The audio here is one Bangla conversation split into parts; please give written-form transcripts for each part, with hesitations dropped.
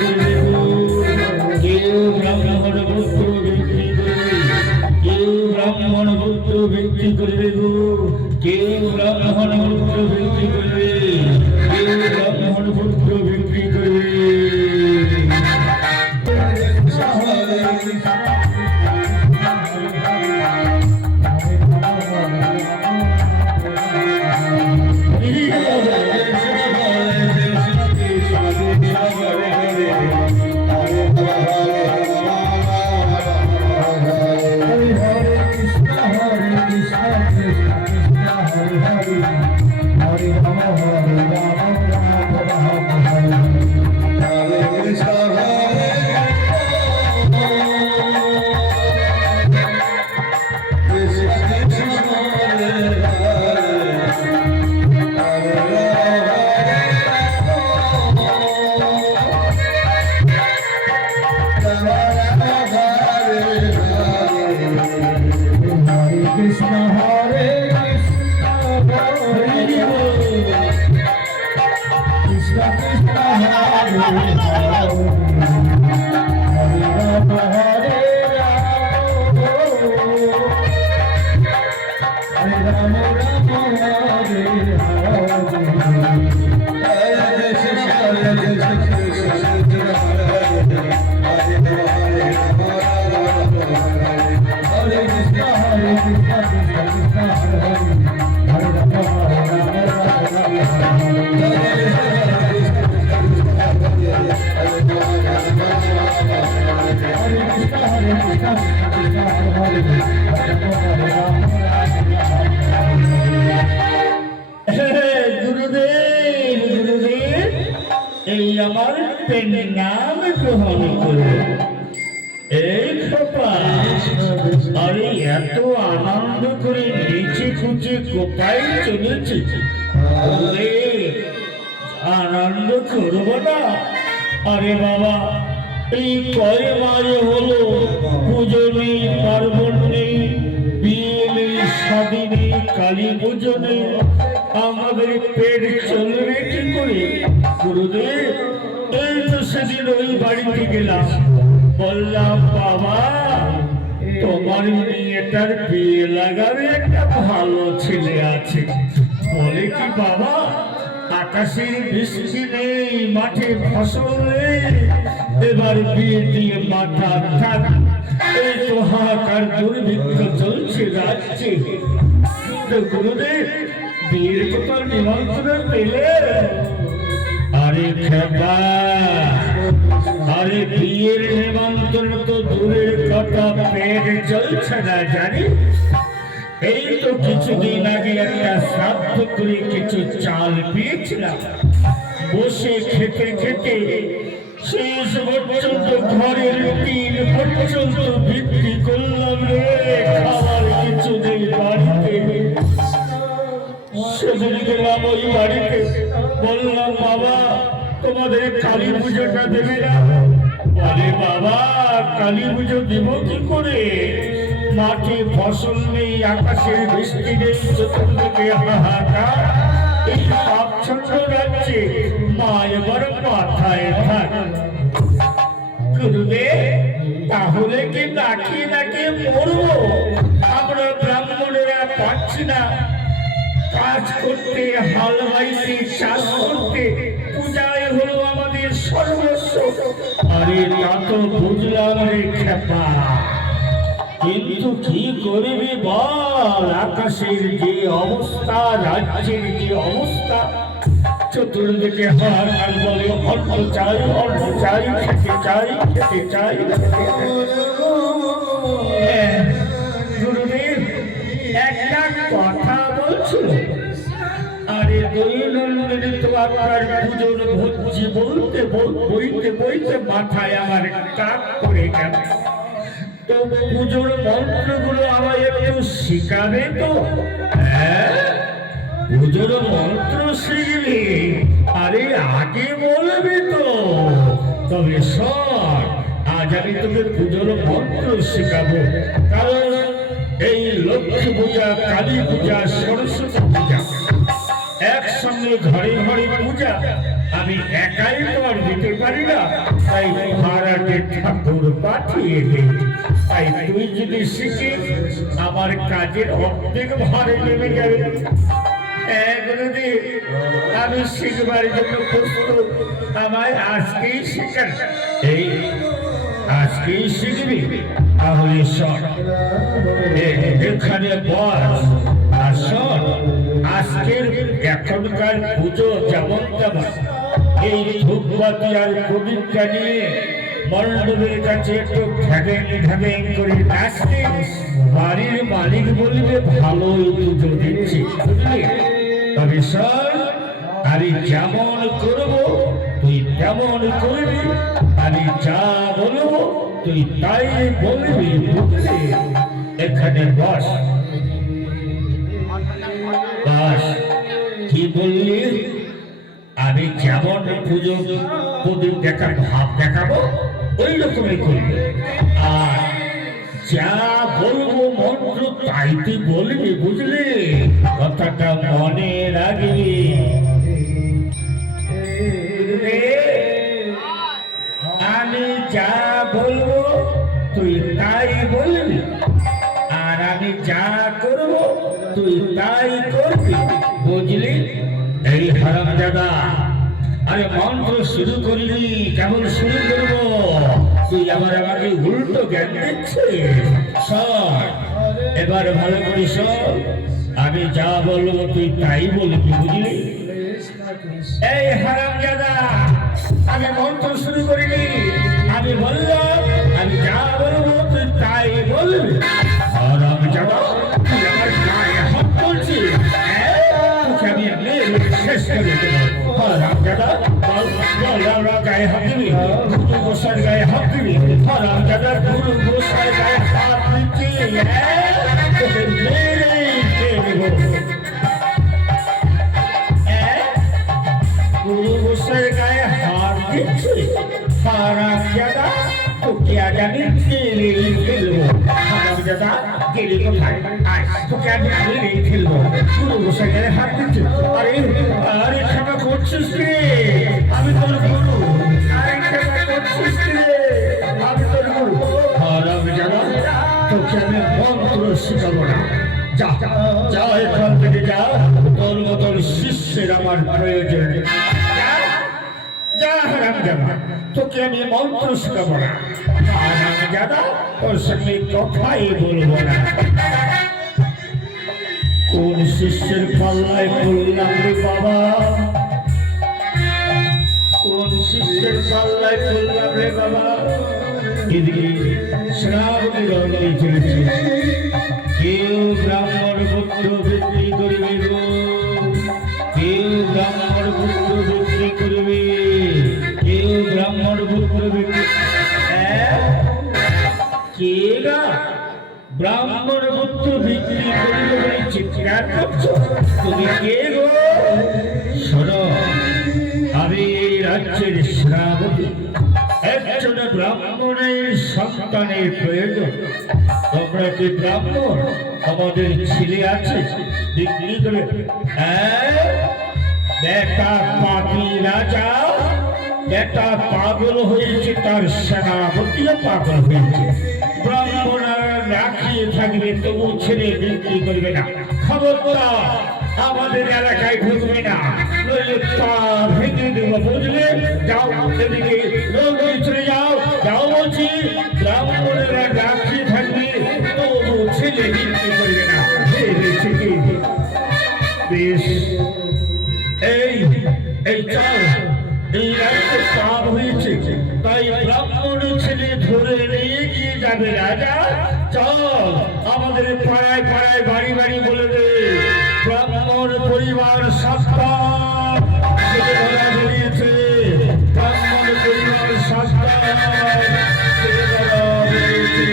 করবে গো, কেউ ব্রাহ্মণ পুত্র বিক্রি করবে, কেউ ব্রাহ্মণ পুত্র বিক্রি করবে গো, কেউ ব্রাহ্মণ পুত্র বিক্রি করবে, কেউ ব্রাহ্মণ পুত্র বিক্রি করবে। এই আমার পেনের নাম গ্রহণ করো। এই খোপা, আরে এত আনন্দ করে নিচে খুঁজে কোপাই চলেছে, আনন্দ করবো না? আরে বাবা, এই কয় মাঝে হলো পুজো নেই, পার্বণ নেই, বিয়ে নেই, শাদী নেই, কালী পুজো নেই, আমাদের পেট চলবে কি করে? গুরুদেব, এই তো সেদিন ওই বাড়িতে গেলাম, বললাম বাবা তোমার মেয়েটার বিয়ে লাগাবে একটা ভালো ছেলে আছে। বলে কি বাবা, আকাশের বৃষ্টি নেই, মাঠে ফসল নেই, এবার বিয়ে দিয়ে মাথা থাক। এই তো হাহাকার দুর্ভিক্ষ চলছে রাজ্যে। গুরুদেব, বিয়ের কোথাও নিমন্ত্রণ পেলে? আরে খেপা, আরে বিয়ের নিমন্ত্রণ তো দূরের কথা, পেট চলছে না জানি। এই তো কিছুদিন আগে একটা শ্রাদ্ধ করে কিছু চাল পেয়েছিলাম, বসে খেতে খেতে শেষ পর্যন্ত ঘরের টিন পর্যন্ত বিক্রি করলাম রে, খাবার কিছু নেই বাড়িতে। সেদিন গেলাম ওই বাড়িতে, বললাম বাবা তোমাদের কালী পুজোটা দেবে না? বলে বাবা কালী পুজো দিব কি করে, মাঠে ফসল নেই, আকাশের বৃষ্টি নেই, চতুর্দিকে হাহাকার, এই পাচ্ছন্ন রাজ্যে মা এবার মাথায় থাক। গুরুদেব, তাহলে কি নাকি নাকি মরবো? আমরা ব্রাহ্মণেরা পাচ্ছি না কাজ করতে, হাল বাইতে, চাষ করতে, পূজায় হলো আমাদের সর্বস্ব। আরে তা তো বুঝলাম রে খেপা, কিন্তু কি করবি বল? আকাশের যে অবস্থা, রাজ্যের যে অবস্থা, চতুর্দিকে হাহাকার, বলে অল্প চাই, অল্প চাই, খেতে চাই, খেতে চাই। গুরুদেব, একটা কথা বলছিল, আরে দৈনন্দিন তো আপনার পুজোর ভোজি বলতে বইতে বইতে মাথায় আমার কাক করে গেল। তো পুজোর মন্ত্রগুলো আমায় একটু শিখাবে তো? হ্যাঁ, পুজোর মন্ত্র শিখবে? আরে আগে বলবে তো। তবে শোন, আজ আমি তোকে পুজোর মন্ত্র শিখাবো, কারণ এই লক্ষ্মী পূজা, কালী পূজা, সরস্বতী পূজা একসঙ্গে ঘরে ঘরে পূজা, আমি একাই তো আর দিতে পারি না। তাই ভাড়াটে ঠাকুর পাঠিয়ে দে। তাই তুই যদি শিখিস আমার কাজের অর্ধেক ভাড়ে নেমে যাবে। গুরুদেব, আমি শিখবার জন্য প্রস্তুত, আমায় আজকেই শেখান। এই আজকেই শিখবি? তাহলে শোন, এখানে বস আর শোন, আজকের এখনকার পুজো যেমন তেমন এই ধূপবাতি আর প্রদীপটা নিয়ে মণ্ডপের কাছে একটু ঢ্যাঙেং ঢ্যাঙেং করে নাচতে বাড়ির মালিক বলবে ভালোই পুজো দিচ্ছি, বুঝলি? তবে শোন, আমি যেমন করবো তুই তেমন করবি, আমি যা বলবো তুই তাই বলবি, বুঝলি? এখানে বস। বস, কি বললি? আমি যেমন পুজো প্রদীপ ভাব দেখাবো ওই রকমই করবি, আর যা বলবো মন্ত্র তাই তুই বলবি, বুঝলি? কথাটা মনে রাখবি। আমি যা বলবো তুই তাই বলবি, আর আমি যা করবো তুই তাই করবি, বুঝলি? এই হারামজাদা, আরে মন্ত্র শুরু করিনি, কেমন শুরু করবো? তুই আবার আমাকে উল্টো জ্ঞান দিচ্ছিস। শোন, এবার ভালো করে শোন, আমি যা বলবো তুই তাই বলবি, বুঝলি? এই হারামজাদা, আমি মন্ত্র শুরু করিনি, আমি বললাম আমি যা বলবো তুই তাই বলবি। হারামজাদা, তুই আমার গায়ে হাত তুলছিস, তোকে আমি শেষ করে দেবো। হারামজাদা, গায়ে হাত দিবি, গুরু গোসাইয়ের গায়ে হাত দিবি। হারামজাদা, গুরু গোসাইয়ের গায়ে হাত দিচ্ছি, তোকে মেরেই খেয়ে নেবো। গুরু গোসাইয়ের গায়ে হাত দিচ্ছি, হারামজাদা, তোকে আজ আমি মেরেই ফেলবো। হারামজাদা, গেলি কোথায়? আয়, তোকে আমি মেরেই ফেলবো। গুরু গোসাইয়ের গায়ে হাত দিচ্ছি। আরে আরে ক্ষমা করছিস রে, আমি তোর গুরু। আরে ক্ষমা করছিস রে, আমি তোর গুরু। হারামজাদা, তোকে আমি মন্ত্র শিখাবো না। যা যা, এখান থেকে যা, তোর মতন শিষ্যের আমার প্রয়োজন। যা হারামজাদা, তোকে আমি মন্ত্র শিখাবো না। হারামজাদা, তোর সঙ্গে কথাই বলবো না। কোন শিষ্যের পাল্লায় পড়লাম রে বাবা, কোন শিষ্যের পাল্লায় পড়লাম রে বাবা? এদিকে শ্রাবণী রঙে চলেছে, কেউ ব্রাহ্মণ পুত্র বিক্রি করবে গো, কেউ ব্রাহ্মণ পুত্র বিক্রি করবে, কেউ ব্রাহ্মণ পুত্র বিক্রি। কে গা ব্রাহ্মণ পুত্র বিক্রি করবে বলে চিৎকার করছো? তুমি কে গো? শোনো, আমি এই রাজ্যের শ্রাবতী, একজন ব্রাহ্মণের সন্তানের প্রয়োজন। তোমরা কি ব্রাহ্মণ? আমাদের ছেলে আছে, বিক্রি করে। বেটা পাপি রাজা, বেটা পাগল হয়েছে, তার সেনাপতিও পাগল হয়েছে। ব্রাহ্মণরা রাখিয়ে থাকবে, তবু ছেলে বিক্রি করবে না। খবরদার আমাদের এলাকায় ঢুকবে না, নইলে পা ভেঙে দেবো, বুঝলে? যাও, এদিকে চলে যাও, যাও বলছি। ব্রাহ্মণেরা রাখিয়ে থাকবে, তবু ছেলে বিক্রি করবে না। বেশ, এই চল, এই রাজ্যে পাপ হয়েছে, তাই ব্রাহ্মণ ছেলে ধরে নিয়ে গিয়ে যাবে রাজা। চল, আমাদের পাড়ায় পাড়ায় বাড়ি বাড়ি বলে দে, ব্রাহ্মণ পরিবার সাবধান, ছেলে ধরা বেরিয়েছে। ব্রাহ্মণ পরিবার সাবধান, ছেলে ধরা বেরিয়েছে।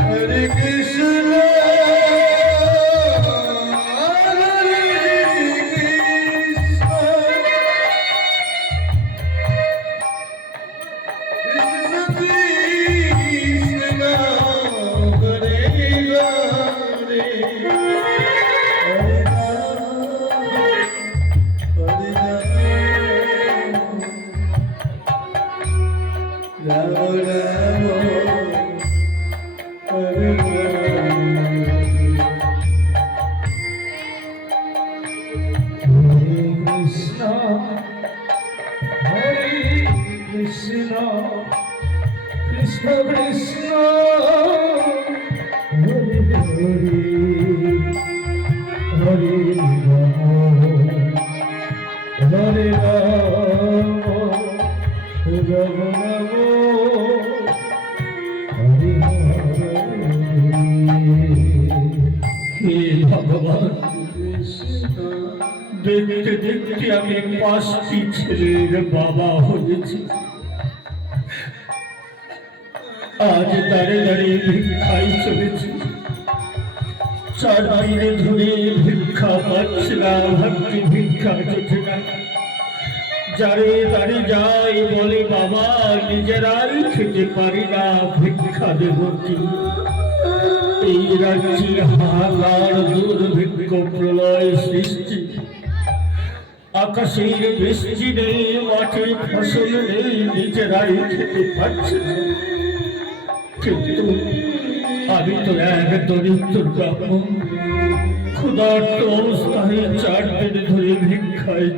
হরে কৃষ্ণ Hare কৃষ্ণ হরে কৃষ্ণ কৃষ্ণ কৃষ্ণ হরে হরে হরে রাম হরে রাম রাম রাম হরে হে ভগবান, দেখতে দেখতে আমি 5টি ছেলের বাবা হয়েছি। আজ দাঁড়িয়ে দাঁড়িয়ে ভিক্ষায় চলেছি। 4 দিন ধরে ভিক্ষা পাচ্ছি না, ভাবছি ভিক্ষা জোটে না। যারে দাঁড়িয়ে যায় বলে বাবা নিজেরাই খেতে পারি না, ভিক্ষা দেব কি? এই রাজ্যে হাহাকার দুর্ভিক্ষ প্রলয় সৃষ্টি, আকাশের বৃষ্টি নেই, মাঠে ফসল নেই, নিজেরাই খেতে পারছি না। কিন্তু আমি তো এক দরিদ্র ব্রাহ্মণ, ক্ষুধার্ত অবস্থায় 4 দিন ধরে ভিক্ষায়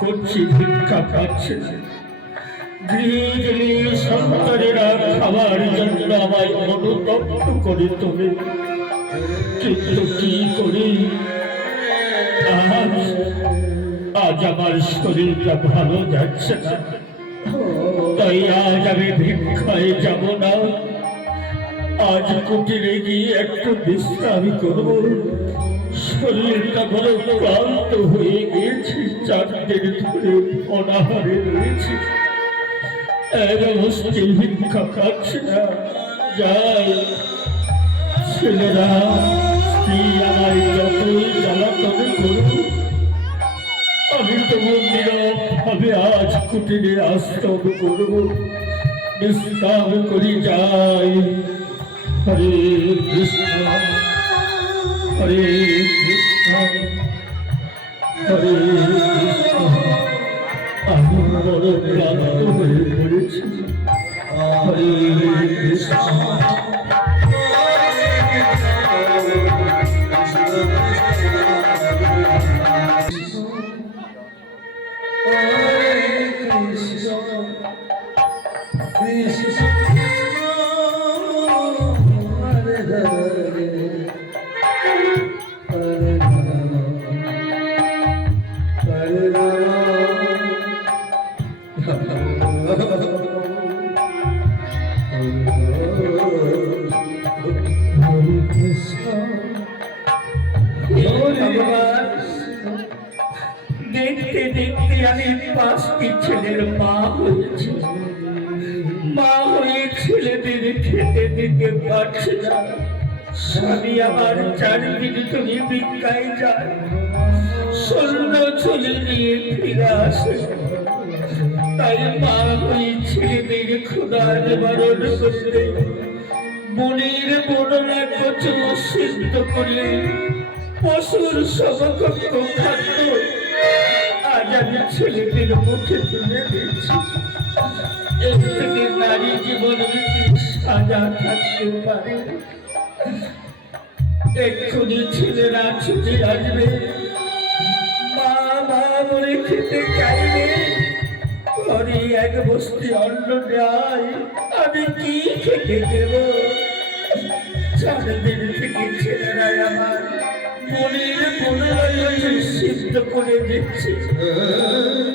করছি, ভিক্ষা পাচ্ছি না। গৃহে গেলে সন্তানেরা খাবার জন্য আমায় অনুতপ্ত করে তোলে, কিন্তু কি করি? আজ আমার শরীরটা ভালো যাচ্ছে না, তাই আজ আমি ভিক্ষায় যাব না। আজ কুটিরে গিয়ে একটু বিশ্রাম করব। শরীরটা বড় ক্লান্ত হয়ে গিয়েছি, 4 দিন ধরে অনাহারে রয়েছি, এক মুষ্টি ভিক্ষা পাচ্ছি না। যাই, ছেলেরা স্ত্রী আমায় যতই জ্বালাতন করুক, আমি তো নীরব ভাবে আজ কুটিরে আশ্রম করব, বিশ্রাম করি। যাই, হরে কৃষ্ণ হরে কৃষ্ণ হরে কৃষ্ণ। আমি বড় ক্লান্ত হয়ে পড়েছি। হরে কৃষ্ণ দেখতে দেখতে আমি 5টি ছেলের মা হয়েছি। মা হয়ে ছেলেদের খেতে দিতে পারছি না। স্বামী আমার 4 দিন ধরে ভিক্ষায় যায়, শূন্য ঝুলি নিয়ে ফিরে আসে। তাই মা হয়ে ছেলেদের ক্ষুধা নিবারণ করতে বনের বনরা কচু সিদ্ধ করে পশুর সমকক্ষ খাদ্য আজ আমি ছেলেদের মুখে তুলে দিয়েছি। এর থেকে নারী জীবন সাজা থাকতে পারে। এক্ষুনি ছেলেরা ছুটে আসবে, মা মা বলে খেতে চাইবে। ঘরে 1 বস্তি অন্ন নাই, আমি কি খেতে দেব? 4 দিন থেকে ছেলেরা আমার মনের মনোরঞ্জন সিদ্ধ করে দিচ্ছে।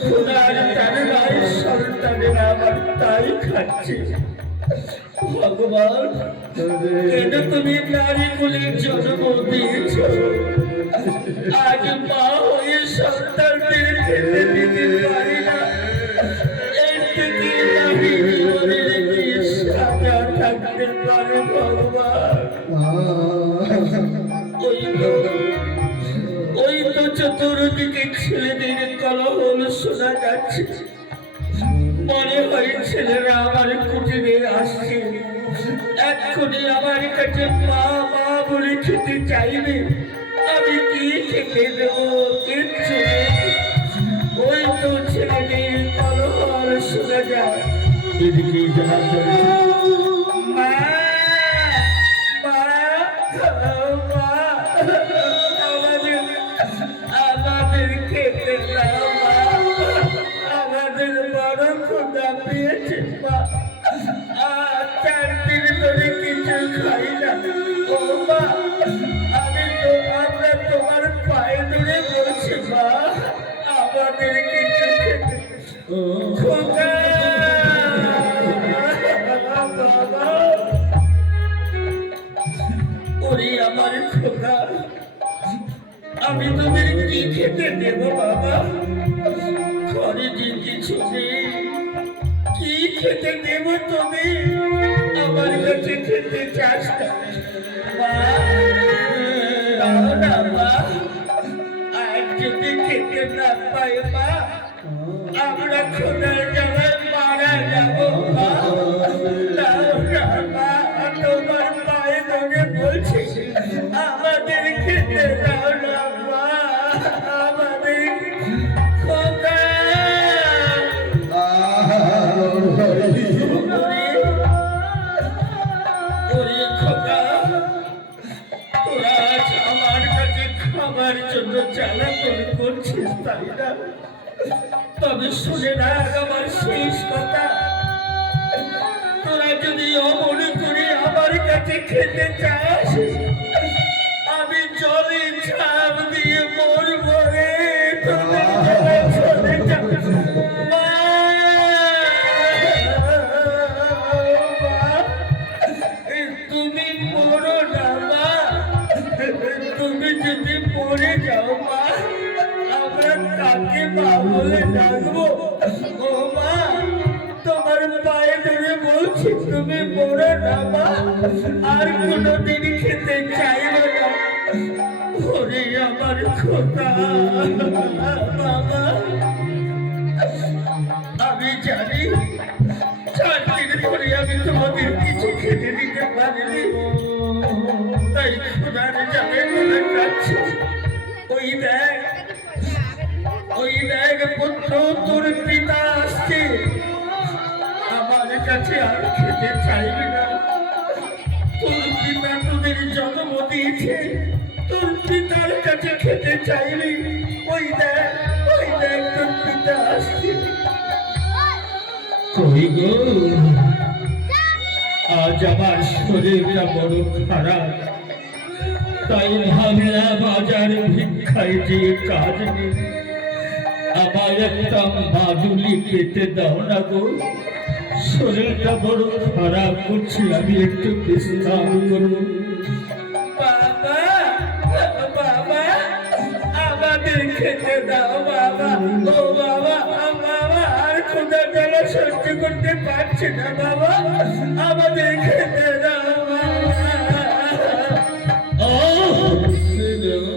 খোদার তারায় সন্তানেরা আমার তাই খাচ্ছে। ভগবান, কেন তুমি নারী কুলে জন্ম দিয়েছ? আজ মা হয়ে সন্তানদের খেতে দিতে পারি না। এর থেকে নারী জীবনের কি সাজা থাকতে পারে? ভগবান, ওই তো চতুর্দিকে ছেলেদের কলহল শোনা যাচ্ছে। মনে হয় ছেলেরা আমার কুটিরে আসছে, এক্ষুনি আমার কাছে মা মা বলে খেতে চাইবে। আমি কি খেতে দেব? কিচ্ছু নেই। ওই তো ছেলেদের কলহল শোনা যায়। এদিকে মা মা মা, আমাদের খেতে দাও। আমাদের কিছু খেতে খোকা বাবা, ওরে আমার খোকা, আমি তোদের কি খেতে দেব বাবা? ঘরে যে কিছু নেই, কি খেতে দেব তোদের? আমার কাছে খেতে চাস না মা? দাও না মা, আর যদি খেতে না পাই মা, আমরা খোদার জ্বালায় মারা যাবো মা। দাও না মা, তোমার পায়ে ধরে বলছি, আমাদের খেতে দাও না মা, আমাদের খোকা। ওরে খোকা, তোরা আজ আমার কাছে খাবার জন্য জ্বালাতন করছিস তাই না? তবে শুনে রাখ আমার শেষ কথা, তোরা যদি অমন করে আমার কাছে খেতে চাস, আমি জলে ঝাঁপ দিয়ে মরবো রে। তোদের জলে চলে যাব মা। তুমি মরো না মা, তুমি যদি মরে যাও মা, আমরা কাকে মা বলে ডাকবো? ও মা, তোমার পায়ে ধরে বলছি, তুমি মরো না মা, আর কোনোদিন খেতে চাইবে না। ওরে আমার খোকা বাবা, আমি জানি 4 দিন ধরে আমি তোমাদের কিছু খেতে দিতে পারিনি, তাই খোদার যাবে বলে যাচ্ছি। ওই দেখ পুত্র, তোর পিতা আসছে, আমার কাছে আর খেতে চাইবে না। তোর পিতা তোদের জন্ম দিয়েছে, তোর পিতার কাছে খেতে চাইবি। ওই দেখ তোর পিতা আসছে। কই গো, আজ আমার শরীরটা বড় খারাপ, তাই ভাবলাম বাজার ভিক্ষায় যে কাজ নেই, আমার একটা মাদুলি পেতে দাও না গো। শরীরটা বড় খারাপ করছে, আমি একটু বিশ্রাম করব। বাবা বাবা, আমাদের খেতে দাও বাবা। ও বাবা বাবা, আর খোদা জ্বালা সহ্য করতে পারছি না বাবা, আমাদের খেতে দাও বাবা।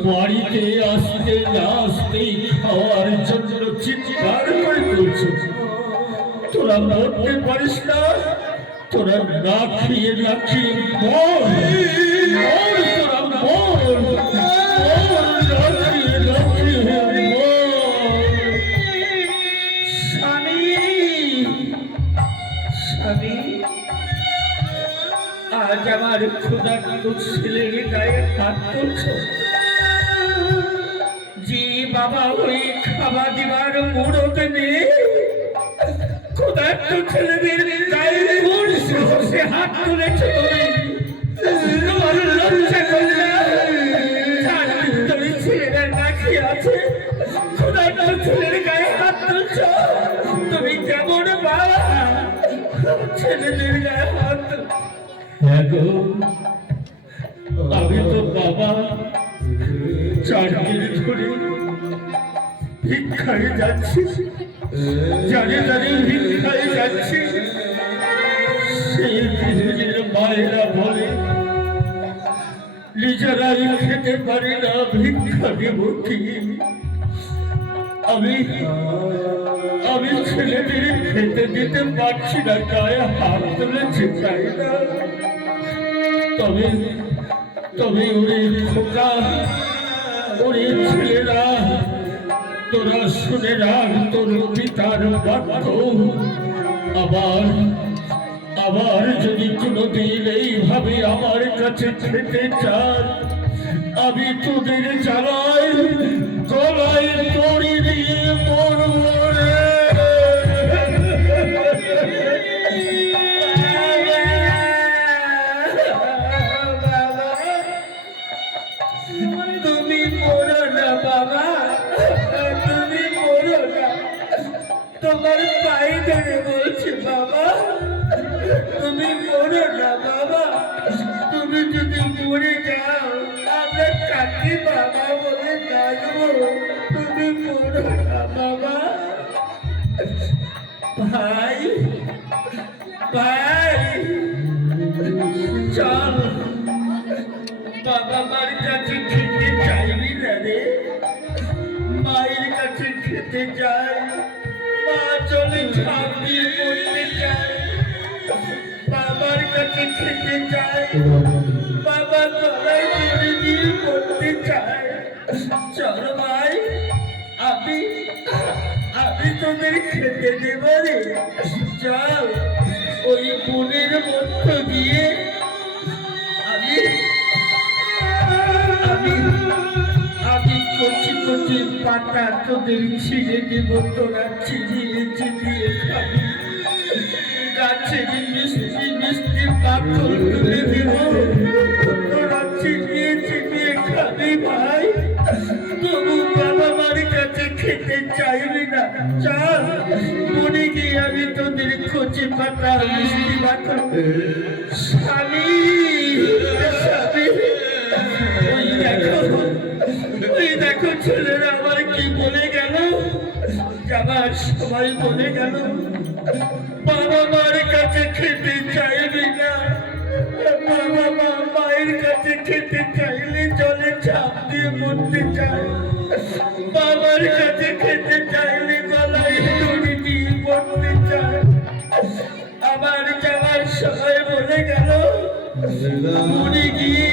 বাড়িতে আসতে আসতেই খাওয়ার জন্য চিৎকার করে তুলছে। তোরা মরতে পারিস না, তোরা না খেয়ে মর, তোরা মর, স্বামী স্বামী, আজ আমার খোদা ছেলের গায়ে হাত তুলছ? যে বাবা ওই খাবার দিবার মুরত নেই, খোদার তো ছেলেদের গায়ে কোন সাহসে হাত তুলেছ তুমি? তোমার লজ্জা করে না? তোর ছেলেরা না খেয়ে আছে, খোদার তো ছেলের গায়ে হাত তুলছ? তুমি কেমন বাবা, ছেলেদের গায়ে হাত? আমি তো বাবা 4 দিন ধরে ভিক্ষায় যাচ্ছি, জানি ভিক্ষায় যাচ্ছি। সেই গৃহিণীর মায়েরা বলে নিজেরাই খেতে পারি না, ভিক্ষা দেব কি? আমি ছেলেদের খেতে দিতে পারছি না, গায়ে হাত তুলেছে তাই না? তবে ওরে খোকা, ওরে ছেলেরা, তোরা শুনে রাখ তোর পিতার বাক্য। আবার যদি কোনোদিন এইভাবে আমার কাছে খেতে চান, আমি তোদের জ্বালায় গলায় দড়ি দিয়ে মরব রে। তুমি মরো না বাবা, তুমি মরো না। পায়ে ধরে বলছি বাবা, তুমি মরো না বাবা, তুমি যদি মরে যাও আমরা কাকে বাবা বলে ডাকবো, তুমি মরো না বাবা। ভাই ভাই চল, বাবা মার কাছে খেতে চাইবি না রে, মায়ের কাছে খেতে চাই, মা চলে ঝাঁপ দিয়ে পড়তে চাই, বাবার কাছে খেতে চাই, বাবা গলায় দড়ি দিয়ে পড়তে চাই। চল ভাই, আমি আমি তোদের খেতে দেব রে, চল ওই বনের মধ্য দিয়ে আমি আমি আমি কচি কচি পাতা তোদের ছিঁড়ে দেব, তোরা চিবিয়ে চিবিয়ে খাবি, গাছের মিষ্টি মিষ্টি পাথর তুলে দেব, তোরা চিবিয়ে চিবিয়ে খাবি ভাই। তবু বাবা মার কাছে খেতে চাইবি না, চল মনে গিয়ে আমি তোদের কচি পাতা মিষ্টি পাথর। স্বামী স্বামী, ওই দেখো ছেলেরা আমার কি বলে গেল, যাবার সবাই বলে গেল বাবা মার কাছে খেতে চাইবি না, বাবা মা মায়ের কাছে খেতে চাইলে জলে ঝাঁপ দিয়ে মরতে চায়, বাবার কাছে খেতে চাইলে গলায় দড়ি দিয়ে মরতে চায়। আবার যাবার সবাই বলে গেল মরে গিয়ে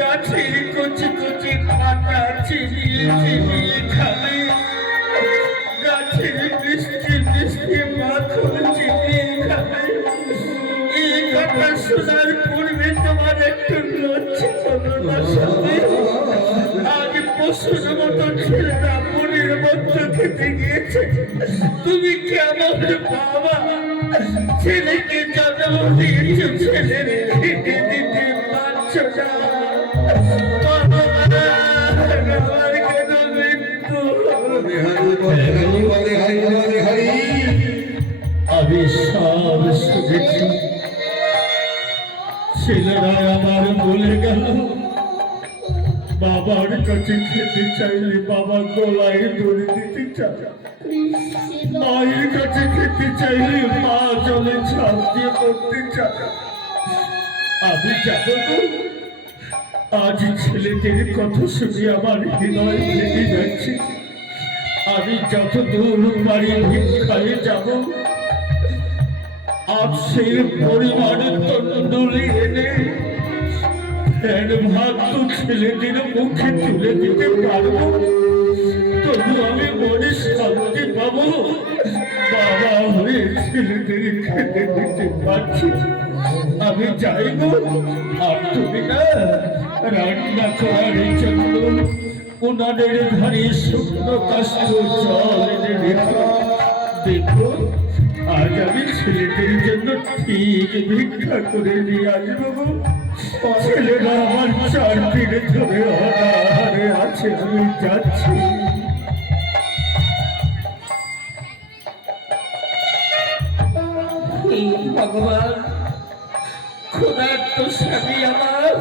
গাছের কচি কচি পাতা চিবিয়ে চিবিয়ে খাবে, গাছের মিষ্টি মিষ্টি মাখন চিবিয়ে খাবে। এই কথা শোনার পূর্বে তোমার একটু লজ্জা হলো না স্বামী? আজ পশুর মতো ছেলেরা মনের মতো খেতে গিয়েছে, তুমি কেমন বাবা, ছেলেকে জন্ম দিয়েছো, ছেলের খেতে দিতে পারছো না, আমি সব শুনেছি, ছেলেরা আমার বলে গেল বাবার কাছে খেতে চাইলে বাবা গলায় দড়ি দিতে চায়, মায়ের কাছে খেতে চাইলে মা জলে ঝাঁপ দিয়ে পড়তে চায়। আমি যাবো, আজ ছেলেদের কথা শুনে আমার হৃদয় ভেঙে যাচ্ছে। আমি যত দূর পারি ভিক্ষায় যাব, আপসের পরিমাণ তন্দুরি এনে ফ্যান ভাত তো ছেলেদের মুখে তুলে দিতে পারবো, তবু আমি মনে শান্তি পাবো, বাবা হয়ে ছেলেদের খেতে দিতে পারছি। আমি চাইবো আর তুমি না রান্না করার জন্য উনানের ধারে শুকনো কাষ্ঠ জল এনে রেখো, দেখো আজ আমি ছেলেদের জন্য ঠিক ভিক্ষা করে নিয়ে আসবো। ছেলেরা আমার চার দিনে ধরে অনাহারে আছে, আমি যাচ্ছি। ভগবান, ক্ষুধার্ত স্বামী আমার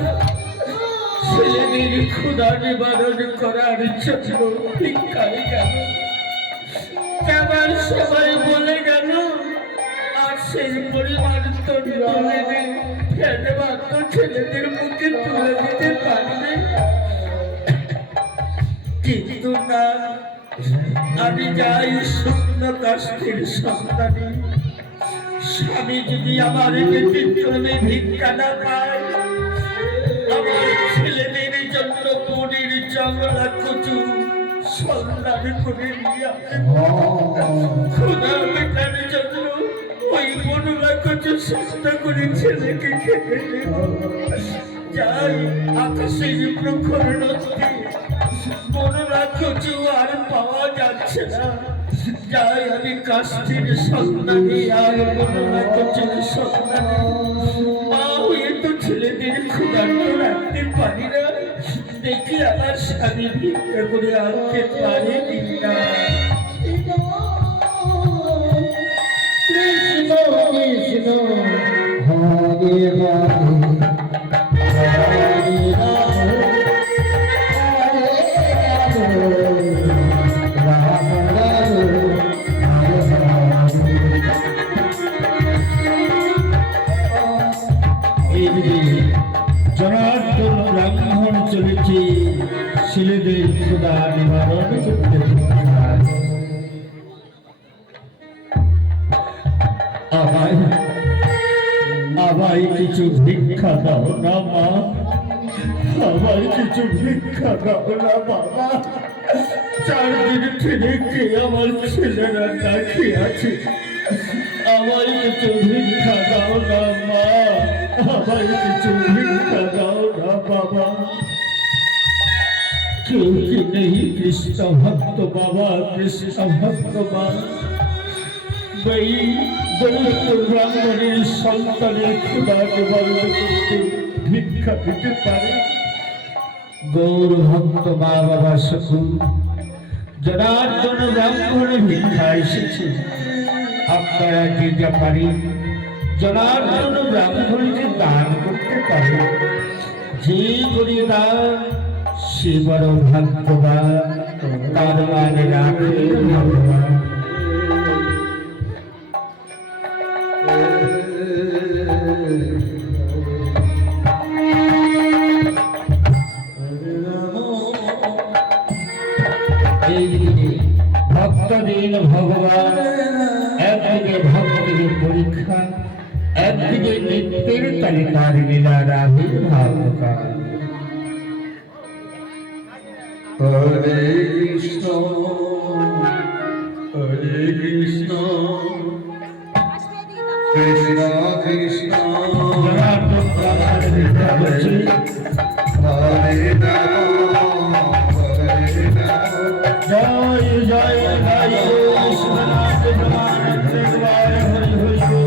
ছেলেদের ক্ষুধা নিবারণ করার জন্য ভিক্ষায় গেল, যাবার সবাই বলে গেল আর সেই পরিমাণ তো তুলে দিন, ফেলে মাত্র ছেলেদের মুখে তুলে দিতে পারবে, কিন্তু না, আমি যাই শুকনো কাষ্ঠের সন্তানে, স্বামী যদি আমার ব্যতিক্রমে ভিক্ষা না পায়, আমার ছেলেদের জন্য বনের জঙ্গলা কচু সন্ধান করে নিয়ে খোদা মেটার জন্য ওই বনলা কচু চেষ্টা করে ছেলেকে খেতে দেব। যাই আকাশের প্রখর নদী, বনলা কচু আর পাওয়া যাচ্ছে না, যাই আমি কাষ্ঠের সন্ধানে আর বনলা কচুর সন্ধানে, মা হয়ে তো ছেলেদের ক্ষুধার্ত রাখতে পারি না, দেখি আমার স্বামী ভিক্ষা করে আনতে পারে কিনা। জনার্দন ব্রাহ্মণ চলেছে ছেলেদের ক্ষুধা নিবারণ করতে। আমায় কিছু ভিক্ষা দাও না মা, আমায় কিছু ভিক্ষা দাও না বাবা। 4 দিন থেকে আমার ছেলেরা ডাকি আছে, আমায় কিছু ভিক্ষা দাও না মা, আমায় কিছু ভিক্ষা দাও না বাবা। কেউ কি নেই কৃষ্ণ ভক্ত বাবা, কৃষ্ণ ভক্ত মা? দরিদ্র ব্রাহ্মণের সন্তানের ক্ষুধা নিবারণ করতে ভিক্ষা দিতে পারে? গৌর ভক্ত মা বাবা সকল জনার্দন ব্রাহ্মণে ভিক্ষা এসেছে। আপনারা যে যা পারি জনার্দন ব্রাহ্মণকে দান করতে পারে। যে করি দান সে বড় ভাগ্যবান, তার মানে রাখে ভগবান। ভক্তদের ভগবান একদিকে ভক্তের পরীক্ষা, একদিকে নিত্যের তালিকার লীলার আবির্ভাব। হরে কৃষ্ণ হরে কৃষ্ণ কৃষ্ণ কৃষ্ণ হরে রাম হরে রাম। জয় জয় জয় বিশ্বনাথ ভগবান Hari Hari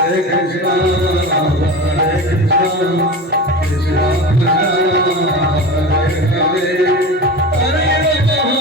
Hare Krishna, Hare Krishna, Krishna Krishna, Hare Hare, Hare Rama,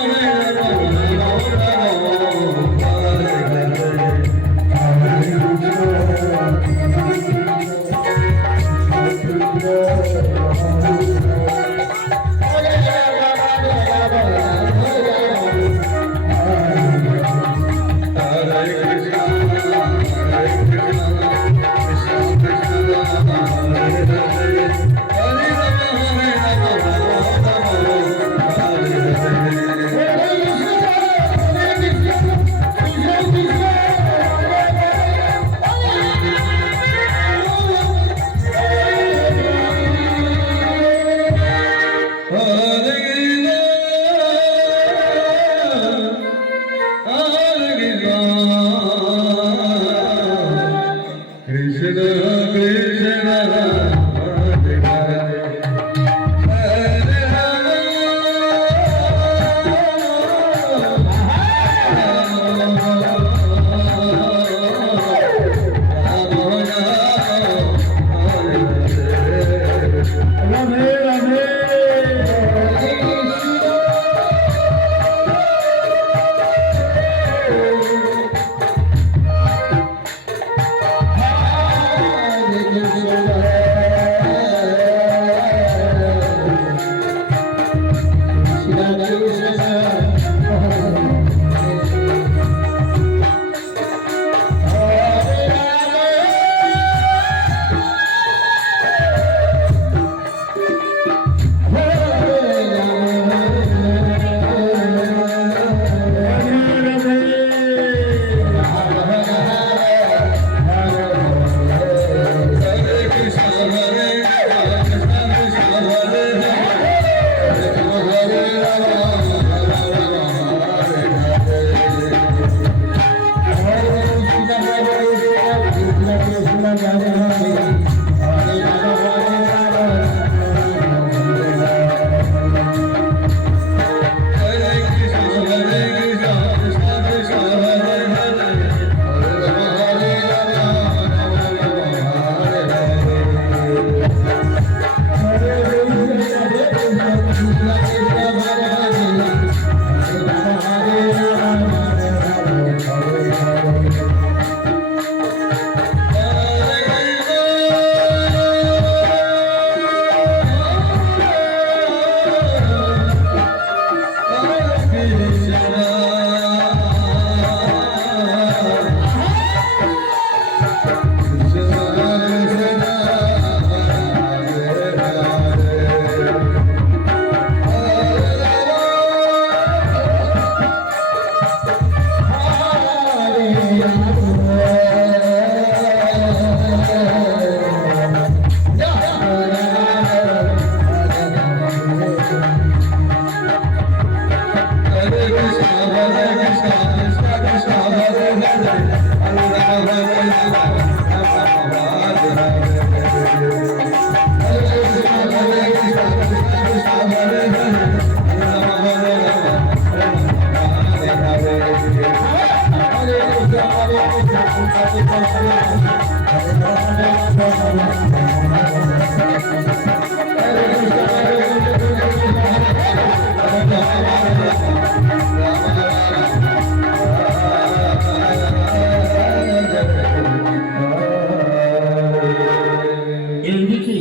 এইদিকে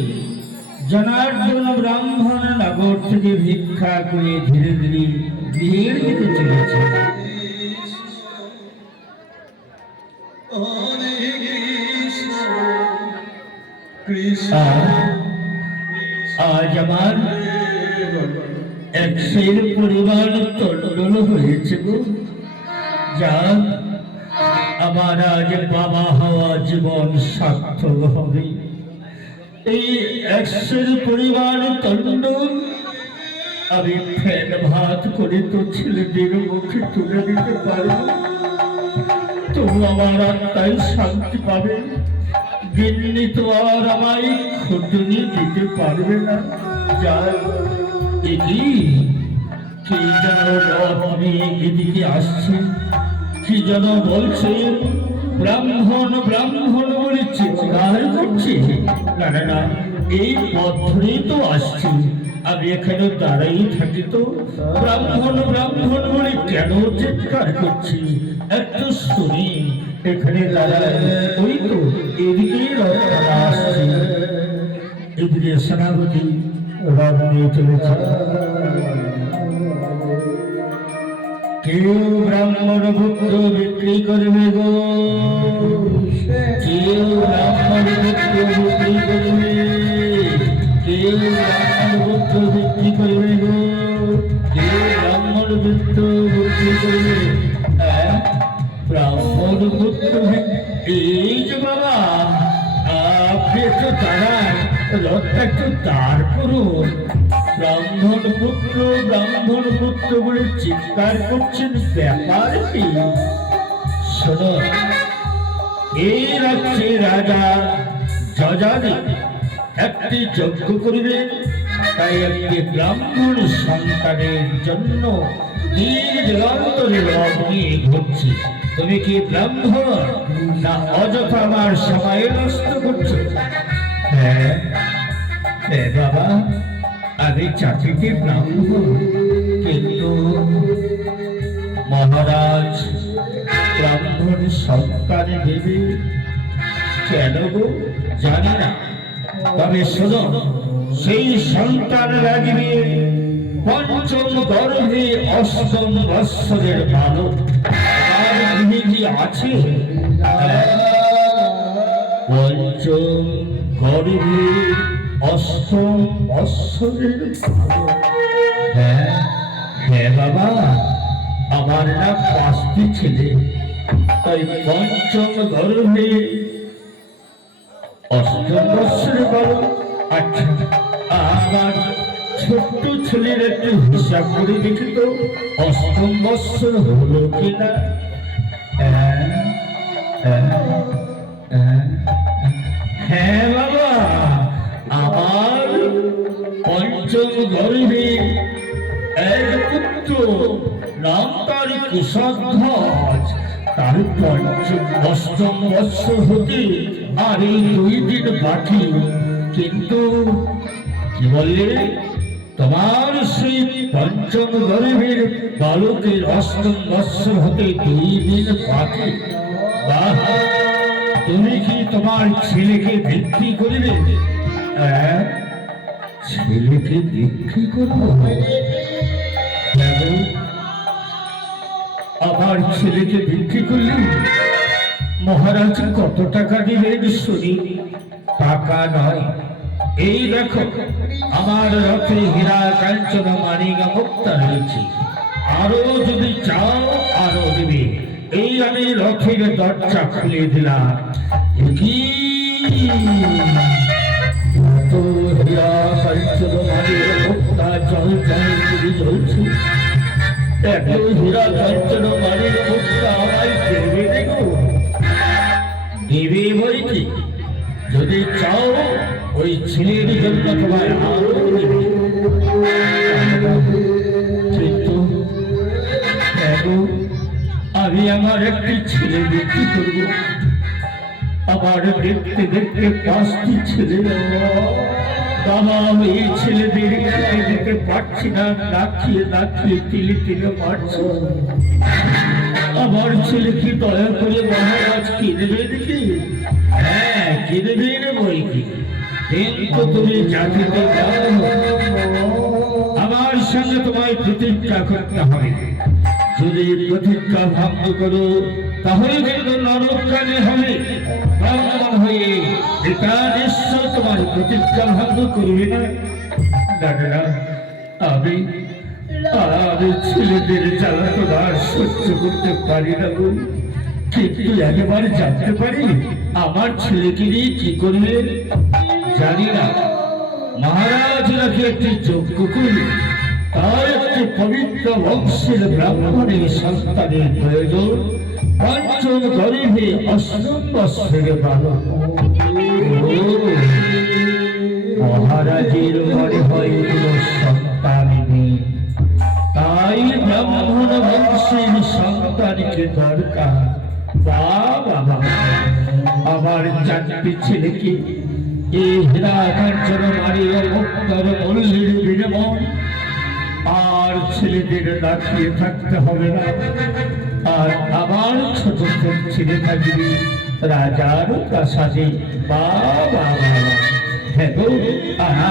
জনার্দন ব্রাহ্মণ নগর থেকে ভিক্ষা করে ধীরে ধীরে গৃহের দিকে চলেছে। আজ আমার একশের পরিবার তন্ডল হয়েছে গো। যা আমার আজ বাবা হওয়া জীবন সার্থক হবে। এই একশের পরিবার তন্ডল আমি ফ্যান ভাত করে তো ছেলেদের মুখে তুলে দিতে পারবো, তবু আমার আত্মাই শান্তি পাবে। গিন্নি তো আর আমায় খুঁটুনি দিতে পারবে না। যার এটি কি যেন আমি এদিকে আসছি, কি যেন বলছে, ব্রাহ্মণ ব্রাহ্মণ বলে চিৎকার করছে। না না না, এই পথ ধরেই তো আসছি। আমি এখানে দাঁড়াই থাকি তো ব্রাহ্মণ ব্রাহ্মণ বলে কেন চিৎকার করছি একটু শুনি। এখানে দাঁড়ায় ওই তো এদিকেই রথখানা আসছে, এদিকে সেনাপতি রথ নিয়ে চলেছে। কেউ ব্রাহ্মণ পুত্র বিক্রি করবে গো, কেউ ব্রাহ্মণ পুত্র বিক্রি করবে, কেউ ব্রাহ্মণ পুত্র বিক্রি করবে গো, কেউ ব্রাহ্মণ পুত্র বিক্রি করবে। ব্রাহ্মণ পুত্র এই যে বাবা, আপনি একটু দাঁড়ান, রথটা একটু দাঁড় করুন। ব্রাহ্মণ পুত্র বলে চিৎকার করছেন, ব্যাপার কি? শোনো, এই রাজ্যে রাজা যজাতি একটি যজ্ঞ করিবেন, তাই একটি ব্রাহ্মণ সন্তানের জন্য নির্দিগন্তরে রথ নিয়ে ঘুরছি। তুমি কি ব্রাহ্মণ না অযথা আমার সময় নষ্ট করছো? হ্যাঁ হ্যাঁ বাবা, আমি চাকরিতে ব্রাহ্মণ, কিন্তু মহারাজ ব্রাহ্মণ সন্তান দেবে কেন গো জানি না। তবে শোনো, সেই সন্তান রাখবে পঞ্চম গর্ভে অষ্টম বৎসরের বালক। তার গৃহে কি আছে? পঞ্চম গর্ভে অষ্টম বৎসরের বালক। হ্যাঁ হ্যাঁ বাবা, আমার না 5টি ছেলে, তাই পঞ্চম গর্ভে অষ্টম বৎসরের বালক। আচ্ছা, আমার ছোট্ট ছেলের একটু হিসাব করে দেখি তো, অষ্টম বৎসর হলো কিনা। হ্যাঁ বাবা, আমার পঞ্চম গর্ভে এক পুত্র, নাম তার কুশধ্বজ। তার অষ্টম বৎসর হতে আর এই 2 দিন বাকি। কিন্তু কি বললে, তোমার সেই পঞ্চম গর্ভের বালকের অষ্টম বৎসর হতে 2 দিন বাকি? বাহ, তুমি কি তোমার ছেলেকে বিক্রি করিবে? ছেলেকে বিক্রি করবো? আমার ছেলেকে বিক্রি করলি? মহারাজ কত টাকা দিবেন শুনি? টাকা নয়, এই দেখো আমার রথে হীরা কাঞ্চন মানিক মুক্তা রয়েছে, আরো যদি চাও আরো দিবে। এই আমি রথের দরজা খুলে দিলাম। কি এত হীরা কাঞ্চন মানিক মুক্তা জল জল করে জ্বলছে, এত হীরা কাঞ্চন মানিক মুক্তা আমায় দেবে দেখো? দেবে বই কি? যদি চাও ওই ছেলের জন্য তোমায় আরো দেবে। কিন্তু দেখো, আমি আমার একটি ছেলে বিক্রি করবো। আমার দেখতে দেখতে 5টি ছেলে, বাবা এই ছেলেদের খেতে দিতে পারছি না, না খেয়ে তিলে তিলে মারছে। আমার ছেলে কি দয়া করে মহারাজ কিনবে নাকি? হ্যাঁ কিনবে না বই কি, কিন্তু তুমি জাতিতে যাও, আমার সঙ্গে তোমায় প্রতিজ্ঞা করতে হবে। যদি প্রতিজ্ঞা ভঙ্গ করো তাহলে কিন্তু নরকগামী হবে। ব্রাহ্মণ হয়ে এটা নিশ্চয় তোমার প্রতিজ্ঞা ভঙ্গ করবে না। দাদা আমি ছেলেদের জ্বালাতনা সহ্য করতে পারি না গো, কিন্তু একবার জানতে পারি আমার ছেলেকে নিয়ে কি করবে? জানি না। মহারাজ নাকি একটি যজ্ঞ করবে, তার একটি পবিত্র বংশের ব্রাহ্মণের সন্তানের প্রয়োজন। 5জন গরিবে 8 বৎসরের বালক। মহারাজের মনে হয় কোনো সন্তান নেই, তাই ব্রাহ্মণ বংশের সন্তানকে দরকার। বাবা আমার 4টি ছেলেকে এই হীরা কাঞ্চন মানিক মুক্তার মূল্যের বিনিময় আর ছেলেদের রাখিয়ে থাকতে হবে না। আর আবার ছোট ছোট ছেলে থাকবে রাজার প্রাসাদে। বাবা হ্যাঁ গো,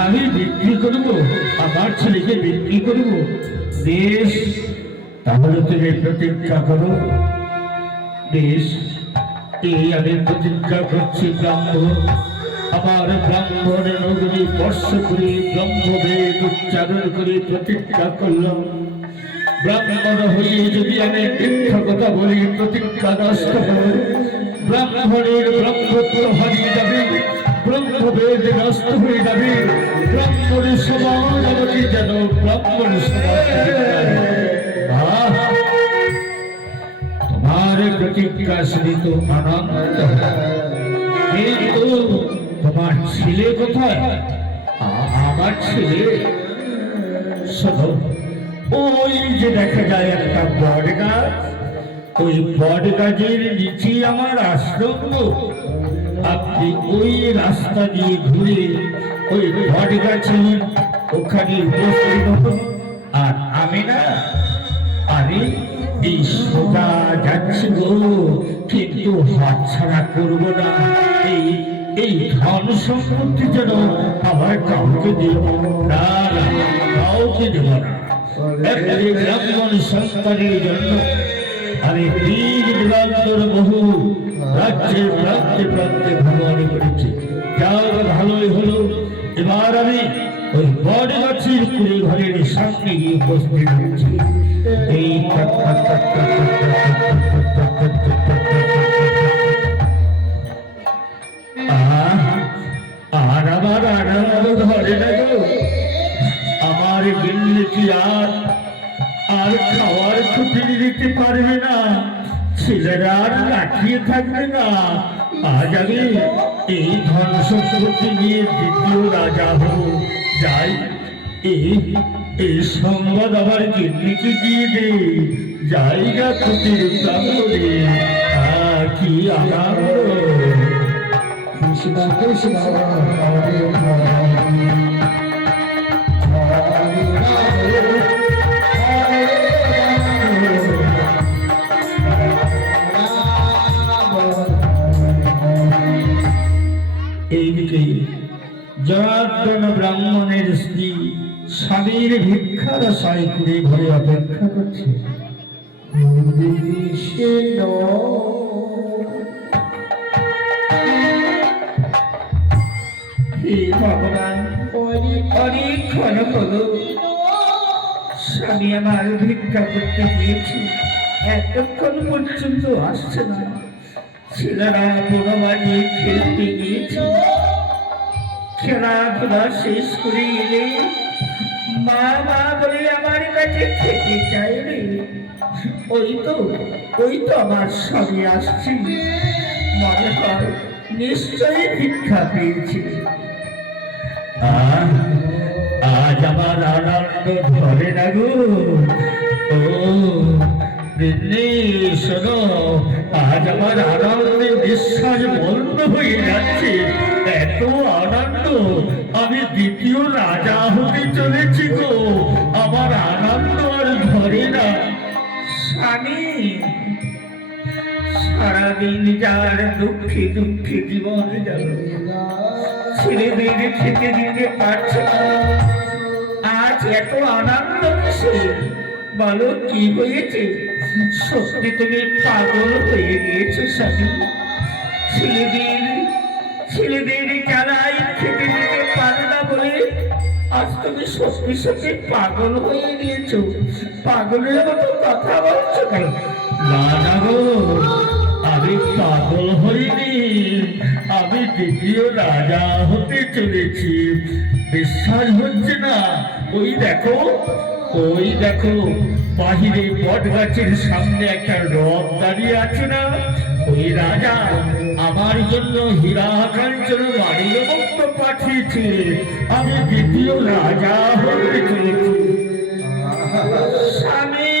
আমি বিক্রি করবো, আমার ছেলেকে বিক্রি করবো। বেশ, তাহলে তুমি প্রতিজ্ঞা করো। বেশ, এই আমি প্রতিজ্ঞা করছি ব্রাহ্মণ, আমার ব্রাহ্মণ নগরী বর্ষ করে ব্রহ্মবেদ উচ্চারণ করে প্রতিজ্ঞা করলাম। ব্রাহ্মণ হয়ে যদি আমি মিথ্যা কথা বলি প্রতিজ্ঞা নষ্ট হবে, ব্রাহ্মণের ব্রহ্মত্ব হারিয়ে যাবে, ব্রহ্মবেদ নষ্ট হয়ে যাবে, ব্রাহ্মণের সমাজ আমাকে যেন ব্রাহ্মণ সমাজ। তোমার প্রতিজ্ঞা শুনে তো আনন্দ, কিন্তু তোমার ছেলে কোথায়? আমার ছেলে শোনো, ওই যে দেখা যায় একটা বট গাছ, ওই বট গাছের নিচে আমার আশ্রম। আপনি ওই রাস্তা দিয়ে ঘুরে ওই বট গাছের ওখানে উপস্থিত হন। আর আমি না, আমি এই সোজা যাচ্ছি গো, কিন্তু হাতছাড়া করবো না। এই ধন সম্পত্তি যেন আমার কাউকে দেব না, কাউকে দেব না। একটি ব্রাহ্মণ সন্তানের জন্য আমি দীর দিবান্তর বহু রাজ্যের প্রান্তে প্রান্তে ভ্রমণ করেছি। যার ভালোই হলো, এবার আমি ওই বট গাছের কুড়ি ঘরের সামনে গিয়ে উপস্থিত হচ্ছি। এই আর আমার আনন্দ ধরে না গো, আমার গিন্নি কি আর খাওয়ার ছুটি দিতে পারবে না, ছেলেরা আর রাখিয়ে থাকবে না। আজ আমি এই ধন সম্পত্তি নিয়ে দ্বিতীয় রাজা হব। যাই, এই সংবাদ আমার গিন্নিকে দিয়ে দে, জায়গা ক্ষতির প্রান্তরে। কি আনন্দ! কৃষ্ণ কৃষ্ণ হরে হরে এইদিকে জনার্দন ব্রাহ্মণের স্ত্রী স্বামীর ভিক্ষার আশায় করে ঘরে অপেক্ষা করছে। কৃষ্ণ হে ভগবান, অনেকক্ষণ হলো স্বামী আমার ভিক্ষা করতে গিয়েছি, এতক্ষণ পর্যন্ত আসছে না। ছেলেরা বড় বাড়ি খেলতে গিয়েছে, খেলাধুলা শেষ করে এলে মা মা বলে আমার কাছে খেতে চাইবে। ওই তো আমার স্বামী আসছি, মনে হয় নিশ্চয়ই ভিক্ষা পেয়েছি। আজ আমার আনন্দ ধরে না গো। ও দিল্লি শোনো, আজ আমার আনন্দে নিঃশ্বাস বন্ধ হয়ে যাচ্ছে। এত আনন্দ, আমি দ্বিতীয় রাজা হতে চলেছি গো। আমার আনন্দ আর ধরে না। স্বামী সারাদিন যার দুঃখে দুঃখে জীবন গেল, ছেলেদের খেতে দিতে পারছে না, আজ এত আনন্দ কিসে? বলো কি হয়েছে? সত্যি তুমি পাগল হয়ে গিয়েছো স্বামী। ছেলেদের খেলায় খেতে দিতে পারো না বলে আজ তুমি সত্যি সত্যি পাগল হয়ে গিয়েছো। পাগলের মতো কথা বলছো কেন? না না গো, আমি পাগল হইনি, আমি দ্বিতীয় রাজা হতে চলেছি। বিশ্বাস হচ্ছে না? ওই দেখো বাহিরে বট গাছের সামনে একটা রথ দাঁড়িয়ে আছে না? ওই রাজা আমার জন্য হীরা কাঞ্চন বাড়ির মুক্ত পাঠিয়েছে। আমি দ্বিতীয় রাজা হতে চলেছি। স্বামী,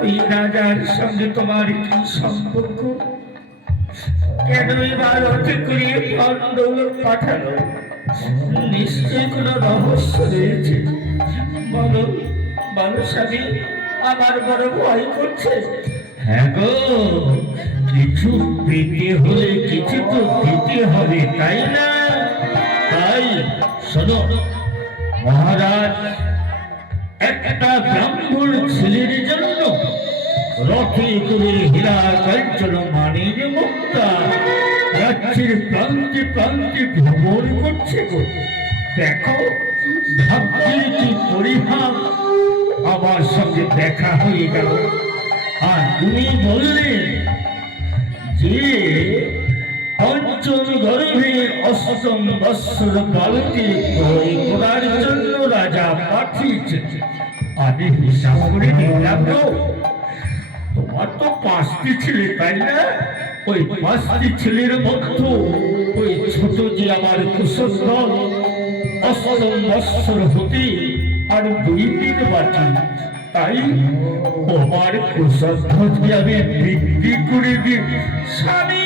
ওই রাজার সঙ্গে তোমার কি সম্পর্ক? কেন এবার অতি করে ধন পাঠালো? নিশ্চয় কোনো রহস্য রয়েছে। বলো স্বামী, আমার বড় ভয় করছে। হ্যাঁ গো, কিছু পেতে হলে কিছু তো দিতে হবে, তাই না? তাই শোনো মহারাজ, একটা ব্রাহ্মণ ছেলের জন্য রথে করে হীরা কাঞ্চন মানির মুক্তা রাজ্যের প্রান্তে প্রান্তে ভ্রমণ করছে গো। দেখো ভাগ্যের কি পরিহাস, আমার সঙ্গে দেখা হয়ে গেল। আর তুমি বললে যে পঞ্চম গর্ভে অষ্টম বৎসর বালকে ক্রয় করার জন্য রাজা পাঠিয়েছে। আমি হিসাব করে নিলাম গো, তোমার তো 5টি ছেলে, তাই না? ওই 5টি ছেলের মধ্যে ওই ছোট যে আমার কুশল অষ্টম বৎসর হতে আর 2 দিন বাকি, তাই তোমার কুশধ্বজকে আমি বিক্রি করে দিই। স্বামী,